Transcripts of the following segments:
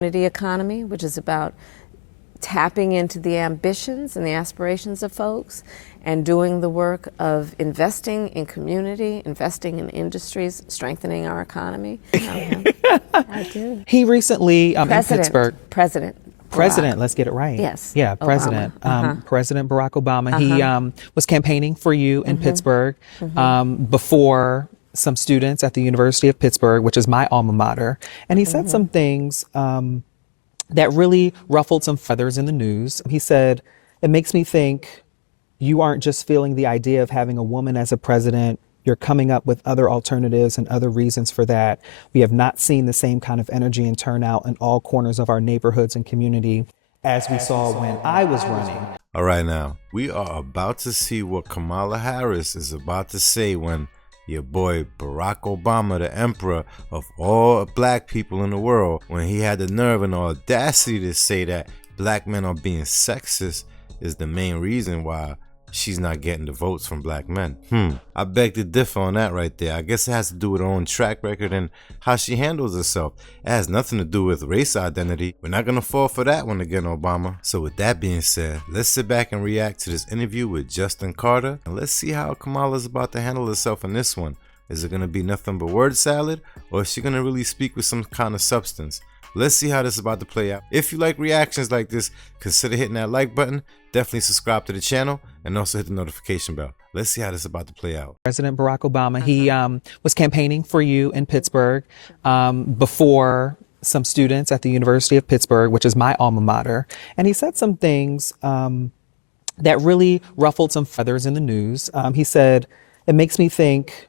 community economy, which is about tapping into the ambitions and the aspirations of folks and doing the work of investing in community, investing in industries, strengthening our economy. I do. He recently in Pittsburgh. President, let's get it right. Yes. Yeah, Obama. President. President Barack Obama. He was campaigning for you in Pittsburgh before some students at the University of Pittsburgh, which is my alma mater. And he said some things that really ruffled some feathers in the news. He said, "It makes me think you aren't just feeling the idea of having a woman as a president. You're coming up with other alternatives and other reasons for that. We have not seen the same kind of energy and turnout in all corners of our neighborhoods and community as we saw when I was running." All right, now, we are about to see what Kamala Harris is about to say when your boy Barack Obama, the emperor of all black people in the world, when he had the nerve and the audacity to say that black men are being sexist is the main reason why she's not getting the votes from black men. I beg to differ on that right there. I guess it has to do with her own track record and how she handles herself. It has nothing to do with race identity. We're not gonna fall for that one again, Obama. So with that being said, let's sit back and react to this interview with Justin Carter, and let's see how Kamala's about to handle herself in this one. Is it gonna be nothing but word salad, or is she gonna really speak with some kind of substance? Let's see how this is about to play out. If you like reactions like this, consider hitting that like button. Definitely subscribe to the channel and also hit the notification bell. Let's see how this is about to play out. President Barack Obama, he was campaigning for you in Pittsburgh before some students at the University of Pittsburgh, which is my alma mater. And he said some things that really ruffled some feathers in the news. He said, "It makes me think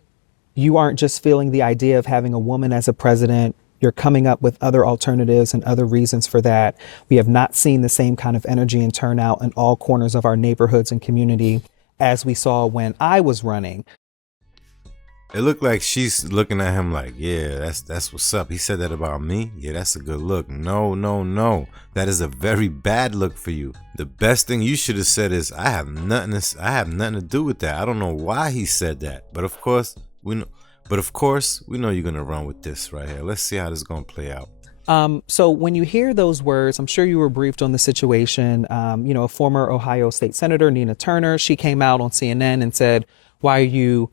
you aren't just feeling the idea of having a woman as a president. You're coming up with other alternatives and other reasons for that. We have not seen the same kind of energy and turnout in all corners of our neighborhoods and community as we saw when I was running." It looked like she's looking at him like, yeah, that's what's up. He said that about me. Yeah, that's a good look. No, no, no. That is a very bad look for you. The best thing you should have said is, I have nothing to do with that. I don't know why he said that. But of course, we know you're gonna run with this right here. Let's see how this is gonna play out. So when you hear those words, I'm sure you were briefed on the situation. A former Ohio State Senator, Nina Turner, she came out on CNN and said, "Why are you,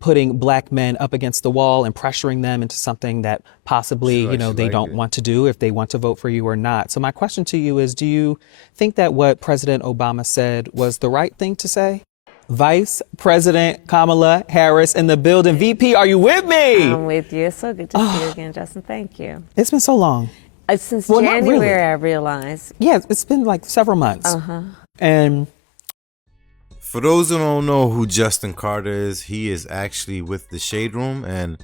putting black men up against the wall and pressuring them into something that possibly, they don't want to do if they want to vote for you or not?" So my question to you is, do you think that what President Obama said was the right thing to say? Vice President Kamala Harris in the building. VP, are you with me? I'm with you. It's so good to see you again, Justin. Thank you. It's been so long. Since Well, not January, really. I realized. Yeah, it's been like several months. And For those who don't know who Justin Carter is, he is actually with the Shade Room, and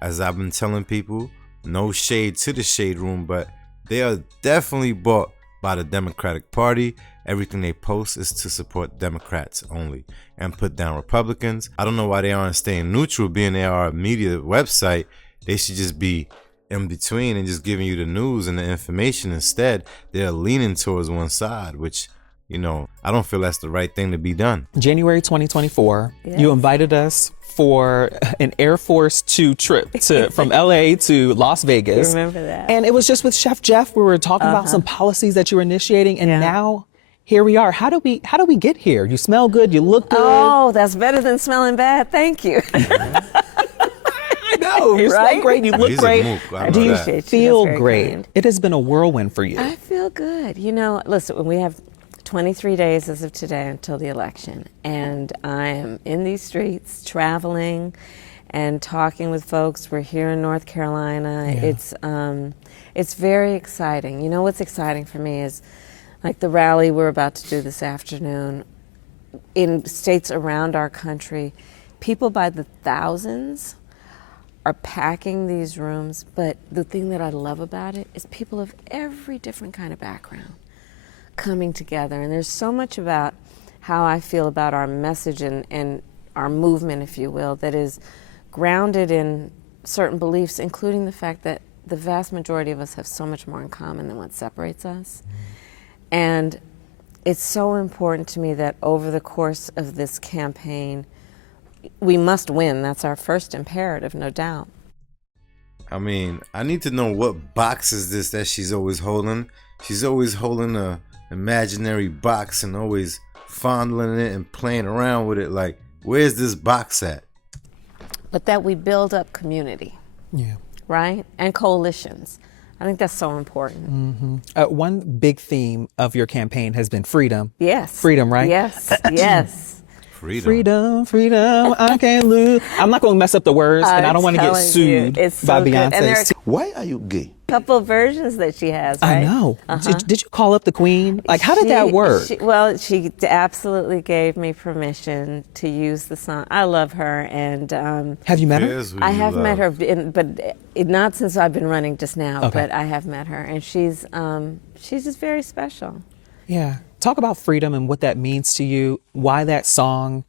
as I've been telling people, no shade to the Shade Room, but they are definitely bought by the Democratic Party. Everything they post is to support Democrats only and put down Republicans. I don't know why they aren't staying neutral, being they are a media website. They should just be in between and just giving you the news and the information. Instead, they're leaning towards one side, which, I don't feel that's the right thing to be done. January 2024, you invited us for an Air Force 2 trip from LA to Las Vegas. Remember that. And it was just with Chef Jeff. We were talking about some policies that you were initiating, and now here we are. How do we get here? You smell good, you look good. Oh, that's better than smelling bad. Thank you. I know, you smell great, you look He's a great. mook. I know Do you that. feel That's very great? kind. It has been a whirlwind for you. I feel good. Listen, we have 23 days as of today until the election, and I am in these streets traveling and talking with folks. We're here in North Carolina. Yeah. It's very exciting. What's exciting for me is like the rally we're about to do this afternoon in states around our country. People by the thousands are packing these rooms, but the thing that I love about it is people of every different kind of background coming together. And there's so much about how I feel about our message and our movement, if you will, that is grounded in certain beliefs, including the fact that the vast majority of us have so much more in common than what separates us. And it's so important to me that over the course of this campaign, we must win. That's our first imperative, no doubt. I mean, I need to know what box is this that she's always holding. She's always holding a imaginary box and always fondling it and playing around with it. Like, where's this box at? But that we build up community, Yeah. right? And coalitions. I think that's so important. One big theme of your campaign has been freedom. Yes. Freedom, right? Yes, yes. Freedom. Freedom, freedom, I can't lose. I'm not going to mess up the words, and I don't want to get telling you, sued it's so by good. And there Beyonce. are Why are you gay? couple of versions that she has, right? I know. Did you call up the queen? Like, how did that work? She absolutely gave me permission to use the song. I love her, and Have you met her? Here's who I you have love. met her, not since I've been running just now, Okay. but I have met her, and she's just very special. Yeah. Talk about freedom and what that means to you, why that song.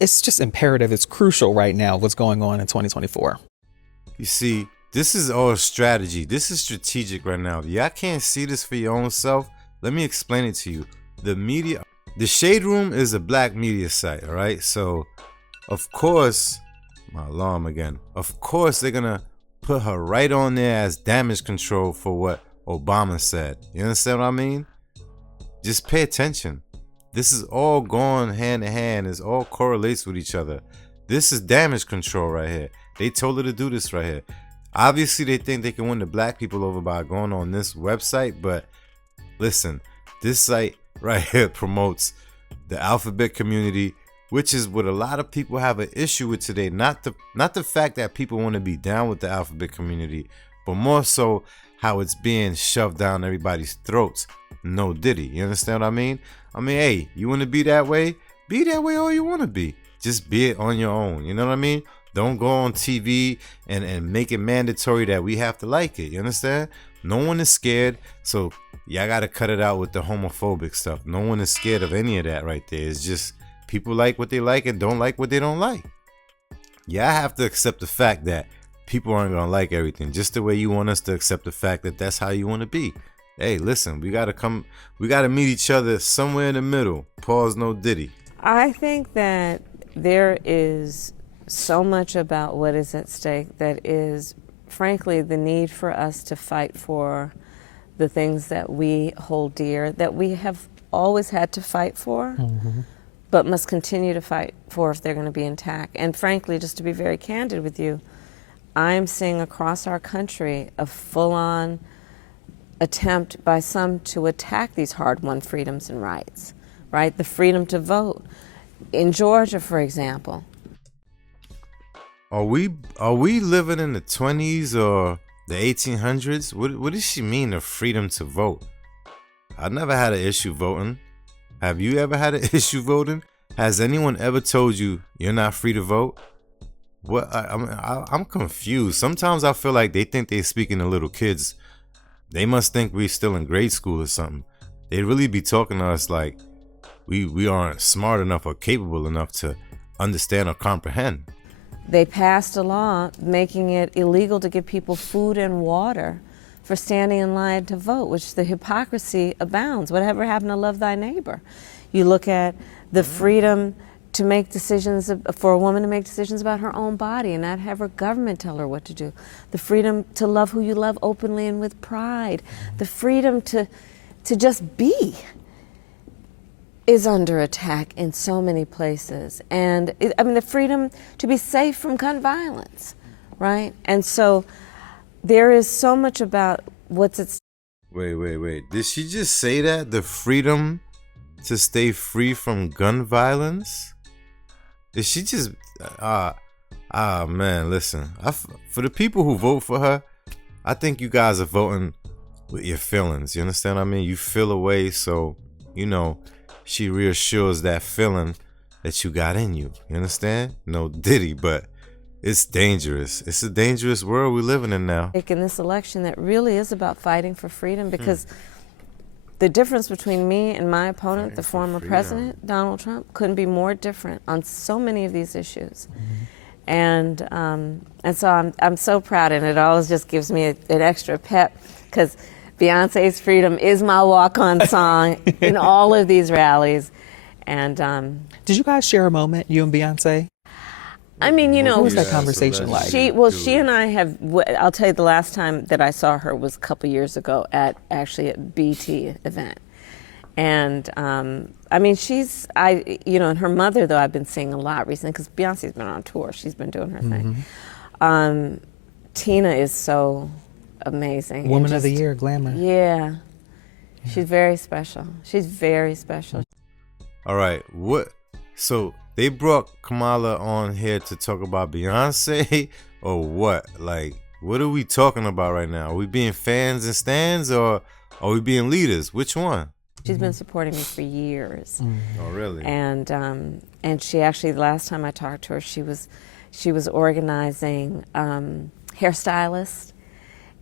It's just imperative. It's crucial right now, what's going on in 2024. You see, this is all strategy. This is strategic right now. If y'all can't see this for your own self, let me explain it to you. The Shade Room is a black media site, all right? So, of course, my alarm again. Of course, they're going to put her right on there as damage control for what Obama said. You understand what I mean? Just pay attention. This is all going hand in hand. It all correlates with each other. This is damage control right here. They told her to do this right here. Obviously, they think they can win the black people over by going on this website, but listen, this site right here promotes the alphabet community, which is what a lot of people have an issue with today. Not the fact that people want to be down with the alphabet community, but more so how it's being shoved down everybody's throats. No Diddy. You understand what I mean? I mean, hey, you want to be that way? Be that way all you want to be. Just be it on your own. You know what I mean? Don't go on TV and make it mandatory that we have to like it. You understand? No one is scared. So y'all got to cut it out with the homophobic stuff. No one is scared of any of that right there. It's just people like what they like and don't like what they don't like. Yeah, I have to accept the fact that people aren't going to like everything. Just the way you want us to accept the fact that that's how you want to be. Hey, listen, we got to meet each other somewhere in the middle. Pause, no Diddy. I think that there is so much about what is at stake that is, frankly, the need for us to fight for the things that we hold dear, that we have always had to fight for, but must continue to fight for if they're going to be intact. And frankly, just to be very candid with you, I'm seeing across our country a full-on attempt by some to attack these hard-won freedoms and rights, right? The freedom to vote. In Georgia, for example. Are we living in the 20s or the 1800s? What does she mean, the freedom to vote? I never had an issue voting. Have you ever had an issue voting? Has anyone ever told you you're not free to vote? What? I'm confused. Sometimes I feel like they think they're speaking to little kids. They must think we're still in grade school or something. They really be talking to us like we aren't smart enough or capable enough to understand or comprehend. They passed a law making it illegal to give people food and water for standing in line to vote, which the hypocrisy abounds. Whatever happened to love thy neighbor? You look at the freedom to make decisions, for a woman to make decisions about her own body and not have her government tell her what to do. The freedom to love who you love openly and with pride. The freedom to just be is under attack in so many places. And the freedom to be safe from gun violence, right? And so there is so much about what's at stake. Wait. Did she just say that? The freedom to stay free from gun violence? Did she just... man, listen. For the people who vote for her, I think you guys are voting with your feelings. You understand what I mean? You feel a way, so, she reassures that feeling that you got in you. You understand? No Diddy, but it's dangerous. It's a dangerous world we're living in now. In this election that really is about fighting for freedom, because the difference between me and my opponent, the former president, Donald Trump, couldn't be more different on so many of these issues. And so I'm so proud, and it always just gives me an extra pep, because Beyonce's Freedom is my walk-on song in all of these rallies. And did you guys share a moment, you and Beyonce? I mean, What was that Yeah, conversation so like? that's- she and I have. I'll tell you, the last time that I saw her was a couple years ago at BT event, and I mean, and her mother though I've been seeing a lot recently because Beyonce's been on tour. She's been doing her thing. Tina is so amazing. Woman of the Year, Glamour. Yeah, she's very special. She's very special. All right, what? So they brought Kamala on here to talk about Beyonce, or what? Like, what are we talking about right now? Are we being fans and stands, or are we being leaders? Which one? She's been supporting me for years. Oh, really? And she actually, the last time I talked to her, she was organizing hairstylists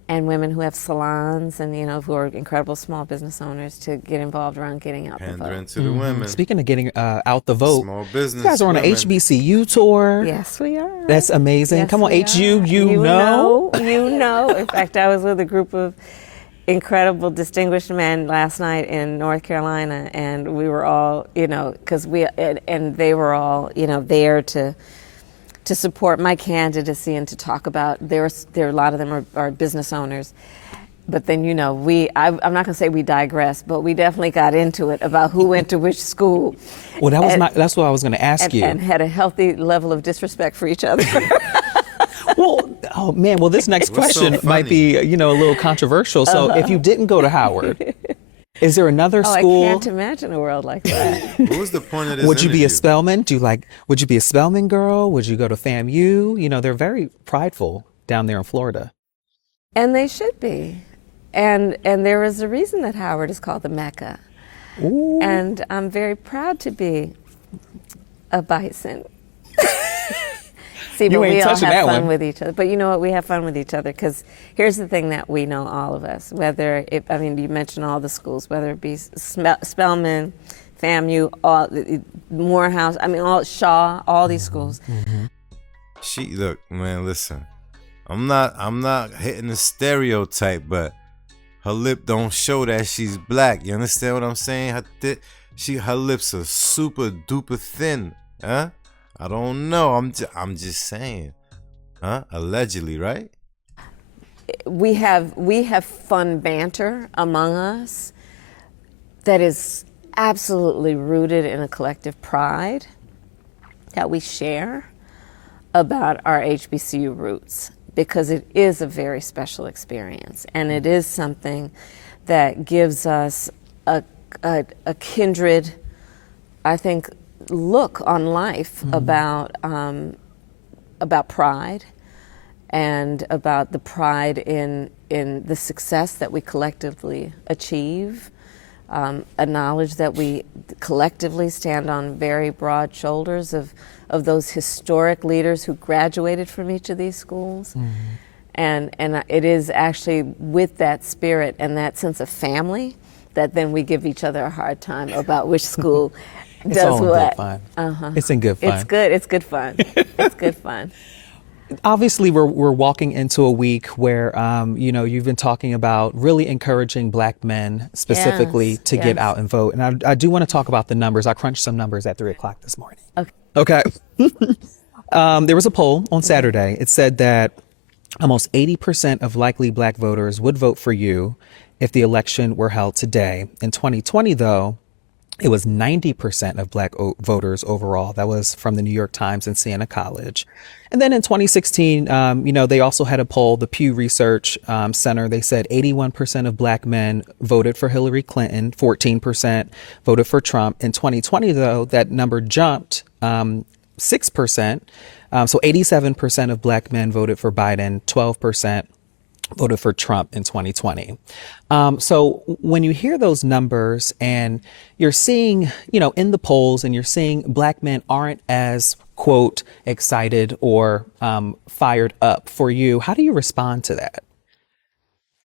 and women who have salons and who are incredible small business owners to get involved around getting out the Pandering vote. to the women. Speaking of getting out the vote, Small business. you guys are on an women. HBCU tour. Yes, we are. That's amazing. Yes, Come on, we HU, are. you know. You know. In fact, I was with a group of incredible, distinguished men last night in North Carolina, and we were all, because they were all, there to support my candidacy and to talk about. There a lot of them are business owners. But then, I'm not going to say we digress, but we definitely got into it about who went to which school. Well, that's what I was going to ask you. And had a healthy level of disrespect for each other. Well, oh man. Well, this next What's so question might be, a little controversial. So, if you didn't go to Howard, is there another school? I can't imagine a world like that. What was the point of this? Would you be a interview? Spelman? Would you be a Spelman girl? Would you go to FAMU? They're very prideful down there in Florida. And they should be. And there is a reason that Howard is called the Mecca. Ooh. And I'm very proud to be a Bison. See, but You ain't we all touching have that fun one. with each other. But you know what? We have fun with each other because here's the thing that we know, all of us. You mentioned all the schools, whether it be Spelman, FAMU, Morehouse, Shaw, all these schools. Look, man, listen. I'm not hitting the stereotype, but her lip don't show that she's black. You understand what I'm saying? Her lips are super duper thin, huh? I don't know. I'm just saying, huh? Allegedly, right? We have fun banter among us that is absolutely rooted in a collective pride that we share about our HBCU roots, because it is a very special experience, and it is something that gives us a kindred, I think, look on life about pride and about the pride in the success that we collectively achieve, a knowledge that we collectively stand on very broad shoulders of those historic leaders who graduated from each of these schools. And it is actually with that spirit and that sense of family that then we give each other a hard time about which school It's does all in what. good fun. It's in good fun. It's good. It's good fun. It's good fun. Obviously, we're walking into a week where you've been talking about really encouraging Black men specifically to get out and vote, and I do want to talk about the numbers. I crunched some numbers at 3:00 this morning. Okay. There was a poll on Saturday. It said that almost 80% of likely Black voters would vote for you if the election were held today. In 2020, though, it was 90% of Black voters overall. That was from the New York Times and Siena College. And then in 2016, they also had a poll, the Pew Research Center. They said 81% of Black men voted for Hillary Clinton, 14% voted for Trump. In 2020, though, that number jumped 6%. So 87% of Black men voted for Biden, 12% voted for Trump in 2020. So when you hear those numbers and you're seeing, in the polls, and you're seeing Black men aren't as, quote, excited or fired up for you, how do you respond to that?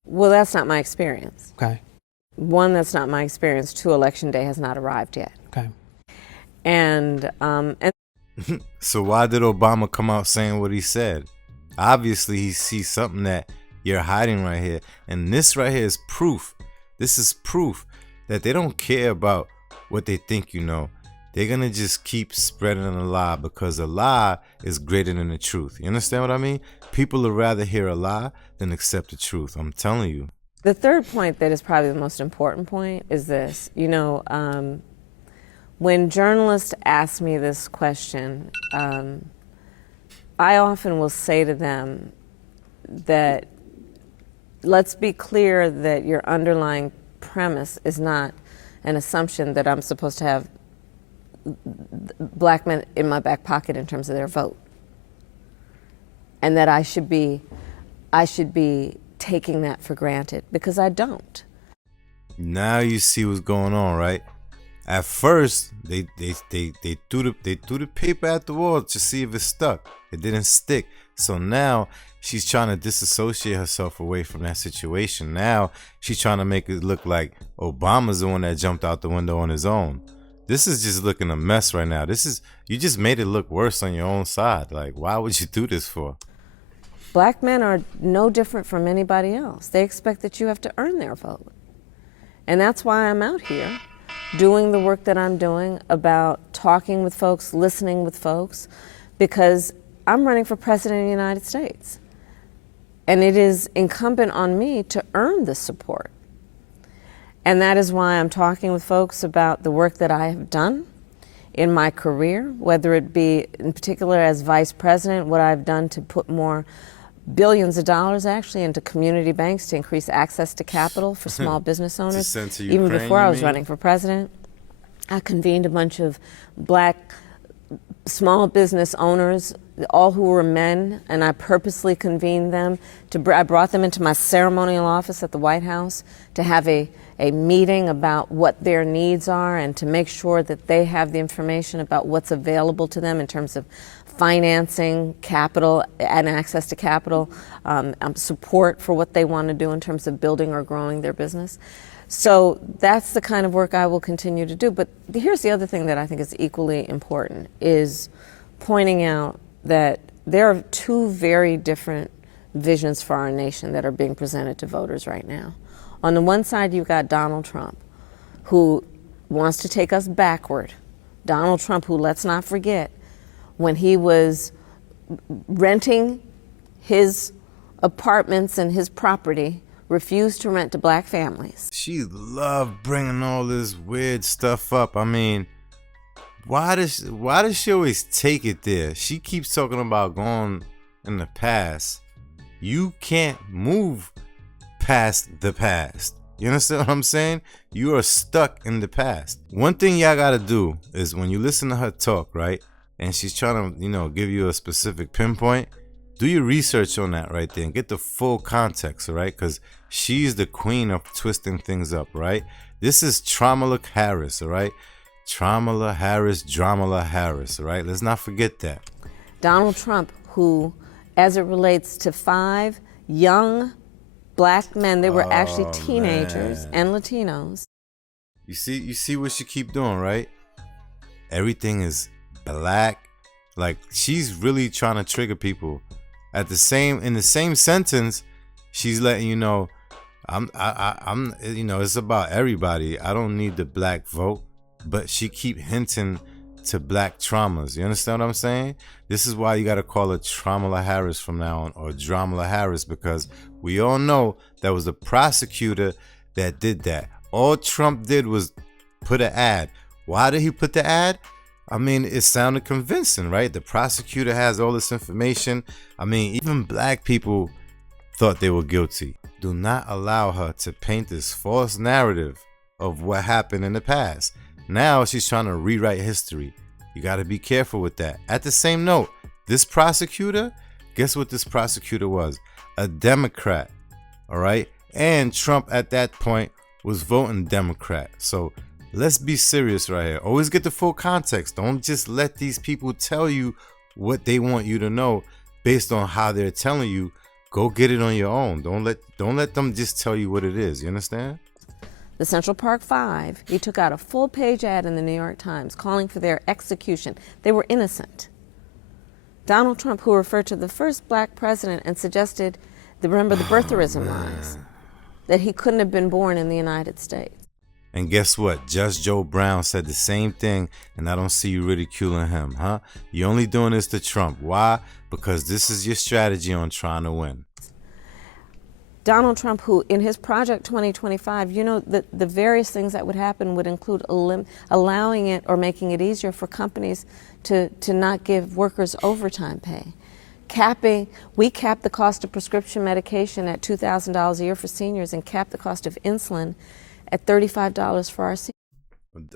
Well, that's not my experience. Okay. One, that's not my experience. Two, election day has not arrived yet. Okay. And So why did Obama come out saying what he said? Obviously, he sees something that you're hiding right here. And this right here is proof. This is proof that they don't care about what they think you know. they're gonna just keep spreading a lie because a lie is greater than the truth. You understand what I mean? People would rather hear a lie than accept the truth. I'm telling you. The third point that is probably the most important point is this. You know, when journalists ask me this question, I often will say to them that let's be clear that your underlying premise is not an assumption that I'm supposed to have black men in my back pocket in terms of their vote, and that I should be taking that for granted, because I don't. Now you see what's going on, right? At first, they threw the paper at the wall to see if it stuck. It didn't stick. So now she's trying to disassociate herself away from that situation. Now she's trying to make it look like Obama's the one that jumped out the window on his own. This is just looking a mess right now. You just made it look worse on your own side. Like, why would you do this for? Black men are no different from anybody else. They expect that you have to earn their vote. And that's why I'm out here doing the work that I'm doing about talking with folks, listening with folks, because I'm running for president of the United States. And it is incumbent on me to earn this support. And that is why I'm talking with folks about the work that I have done in my career, whether it be in particular as vice president, what I've done to put more billions of dollars actually into community banks to increase access to capital for small business owners. Even before I was running for president, I convened a bunch of black small business owners, all who were men, and I purposely convened them. I brought them into my ceremonial office at the White House to have a meeting about what their needs are and to make sure that they have the information about what's available to them in terms of financing, capital, and access to capital, support for what they want to do in terms of building or growing their business. So that's the kind of work I will continue to do. But here's the other thing that I think is equally important, is pointing out that there are two very different visions for our nation that are being presented to voters right now. On the one side, you've got Donald Trump, who wants to take us backward. Donald Trump, who, let's not forget, when he was renting his apartments and his property, refused to rent to black families. She loved bringing all this weird stuff up. I mean, why does she always take it there? She keeps talking about going in the past. You can't move past the past. You understand what I'm saying? You are stuck in the past. One thing y'all gotta do is when you listen to her talk, right? And she's trying to, give you a specific pinpoint, do your research on that right there and get the full context, all right? Because she's the queen of twisting things up, right? This is Traumala Harris, all right? Traumala Harris, Dramala Harris, all right? Let's not forget that. Donald Trump, who, as it relates to 5 young black men, they were actually teenagers, and Latinos. You see what she keep doing, right? Everything is black. Like, she's really trying to trigger people. In the same sentence, she's letting you know, I'm it's about everybody. I don't need the black vote, but she keep hinting to black traumas. You understand what I'm saying? This is why you got to call her Traumala Harris from now on, or Dramala Harris, because we all know that was the prosecutor that did that. All Trump did was put an ad. Why did he put the ad? I mean, it sounded convincing, right? The prosecutor has all this information. I mean, even black people thought they were guilty. Do not allow her to paint this false narrative of what happened in the past. Now she's trying to rewrite history. You got to be careful with that. At the same note, this prosecutor, guess what this prosecutor was? A Democrat, all right? And Trump at that point was voting Democrat. So let's be serious right here. Always get the full context. Don't just let these people tell you what they want you to know based on how they're telling you. Go get it on your own. Don't let them just tell you what it is. You understand? The Central Park 5, he took out a full-page ad in the New York Times calling for their execution. They were innocent. Donald Trump, who referred to the first black president and suggested, remember the birtherism lies, that he couldn't have been born in the United States. And guess what? Judge Joe Brown said the same thing, and I don't see you ridiculing him, huh? You're only doing this to Trump. Why? Because this is your strategy on trying to win. Donald Trump, who in his Project 2025, the various things that would happen would include allowing it or making it easier for companies to not give workers overtime pay. We cap the cost of prescription medication at $2,000 a year for seniors and cap the cost of insulin at $35 for our seniors.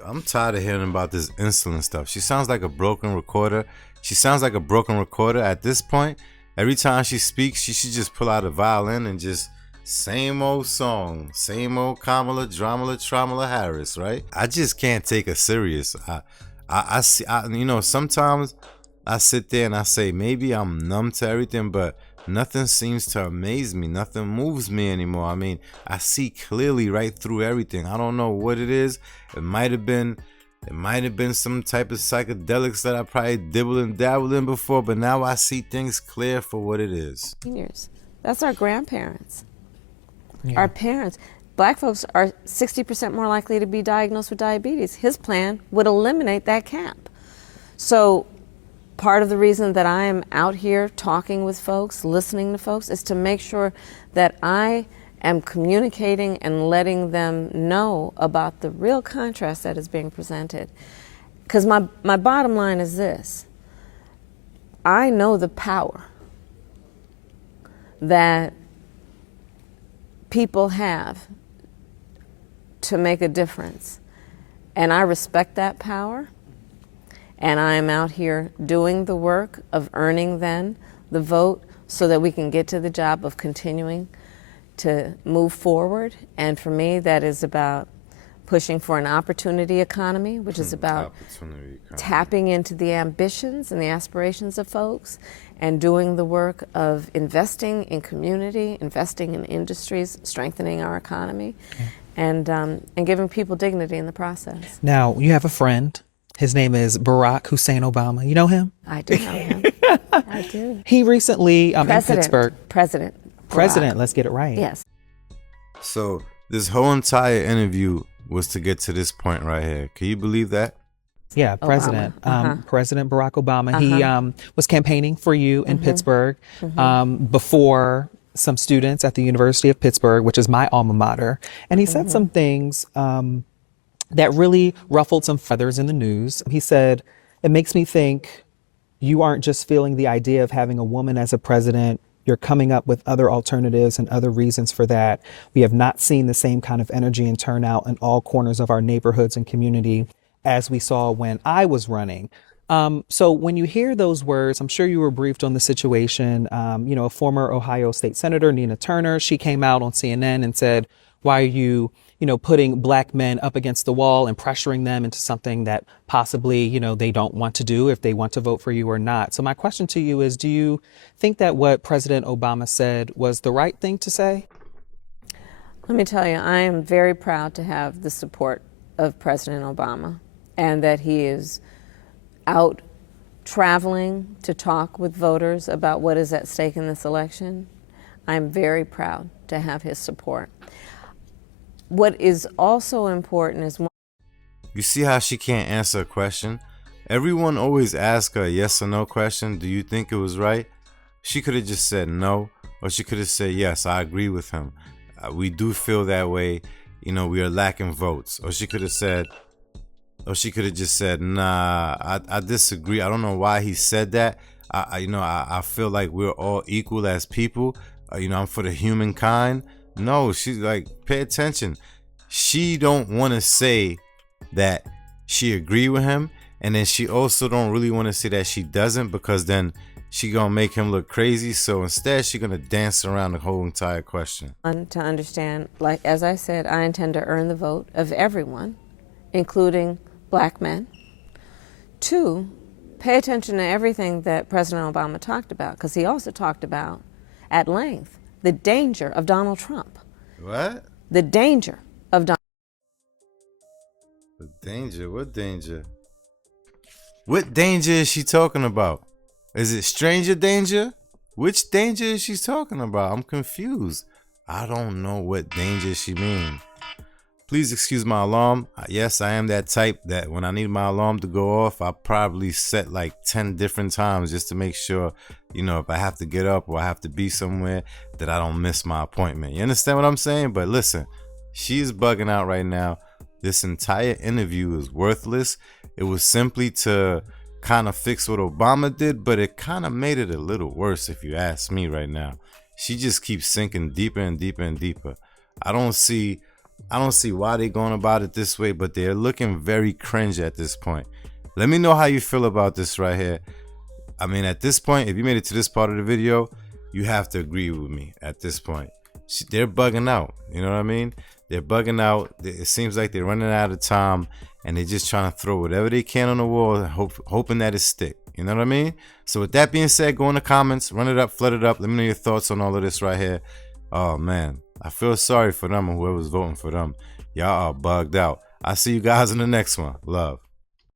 I'm tired of hearing about this insulin stuff. She sounds like a broken recorder. At this point. Every time she speaks, she should just pull out a violin and just same old song, same old Kamala, Dramala, Traumala Harris, right? I just can't take her serious. Sometimes I sit there and I say, maybe I'm numb to everything, but nothing seems to amaze me. Nothing moves me anymore. I mean, I see clearly right through everything. I don't know what it is. It might have been some type of psychedelics that I probably dibbled and dabbled in before, but now I see things clear for what it is. Seniors. That's our grandparents. Yeah. Our parents. Black folks are 60% more likely to be diagnosed with diabetes. His plan would eliminate that cap. So part of the reason that I am out here talking with folks, listening to folks, is to make sure that I am communicating and letting them know about the real contrast that is being presented. Because my bottom line is this. I know the power that people have to make a difference. And I respect that power. And I am out here doing the work of earning then the vote so that we can get to the job of continuing to move forward. And for me, that is about pushing for an opportunity economy, which is about tapping into the ambitions and the aspirations of folks and doing the work of investing in community, investing in industries, strengthening our economy, and giving people dignity in the process. Now, you have a friend. His name is Barack Hussein Obama. You know him? I do know him. I do. He recently, in Pittsburgh. President. Let's get it right. Yes. So this whole entire interview was to get to this point right here. Can you believe that? Yeah, President Barack Obama. He was campaigning for you in Pittsburgh before some students at the University of Pittsburgh, which is my alma mater. And he said some things that really ruffled some feathers in the news. He said, "It makes me think you aren't just feeling the idea of having a woman as a president. You're coming up with other alternatives and other reasons for that. We have not seen the same kind of energy and turnout in all corners of our neighborhoods and community as we saw when I was running." So when you hear those words, I'm sure you were briefed on the situation. A former Ohio State Senator, Nina Turner, she came out on CNN and said, "Why are you putting black men up against the wall and pressuring them into something that possibly, they don't want to do if they want to vote for you or not?" So my question to you is, do you think that what President Obama said was the right thing to say? Let me tell you, I am very proud to have the support of President Obama and that he is out traveling to talk with voters about what is at stake in this election. I'm very proud to have his support. What is also important is... You see how she can't answer a question? Everyone always asks her a yes or no question. Do you think it was right? She could have just said no, or she could have said, yes, I agree with him. We do feel that way. We are lacking votes. Or she could have just said, nah, I disagree. I don't know why he said that. I feel like we're all equal as people. I'm for the humankind. No, she's like, pay attention. She don't want to say that she agree with him, and then she also don't really want to say that she doesn't, because then she gonna make him look crazy. So instead, she gonna dance around the whole entire question. To understand, like as I said, I intend to earn the vote of everyone, including black men. 2, pay attention to everything that President Obama talked about, because he also talked about at length the danger of Donald Trump. What? The danger of Donald. The danger? What danger? What danger is she talking about? Is it stranger danger? Which danger is she talking about? I'm confused. I don't know what danger she means. Please excuse my alarm. Yes, I am that type that when I need my alarm to go off, I probably set like 10 different times just to make sure, you know, if I have to get up or I have to be somewhere, that I don't miss my appointment. You understand what I'm saying? But listen, she's bugging out right now. This entire interview is worthless. It was simply to kind of fix what Obama did, but it kind of made it a little worse if you ask me right now. She just keeps sinking deeper and deeper and deeper. I don't see why they're going about it this way, but they're looking very cringe at this point. Let me know how you feel about this right here. I mean, at this point, if you made it to this part of the video, you have to agree with me at this point. They're bugging out. You know what I mean? They're bugging out. It seems like they're running out of time, and they're just trying to throw whatever they can on the wall, hoping that it stick. You know what I mean? So with that being said, go in the comments, run it up, flood it up. Let me know your thoughts on all of this right here. Oh, man. I feel sorry for them and whoever's voting for them. Y'all are bugged out. I'll see you guys in the next one. Love.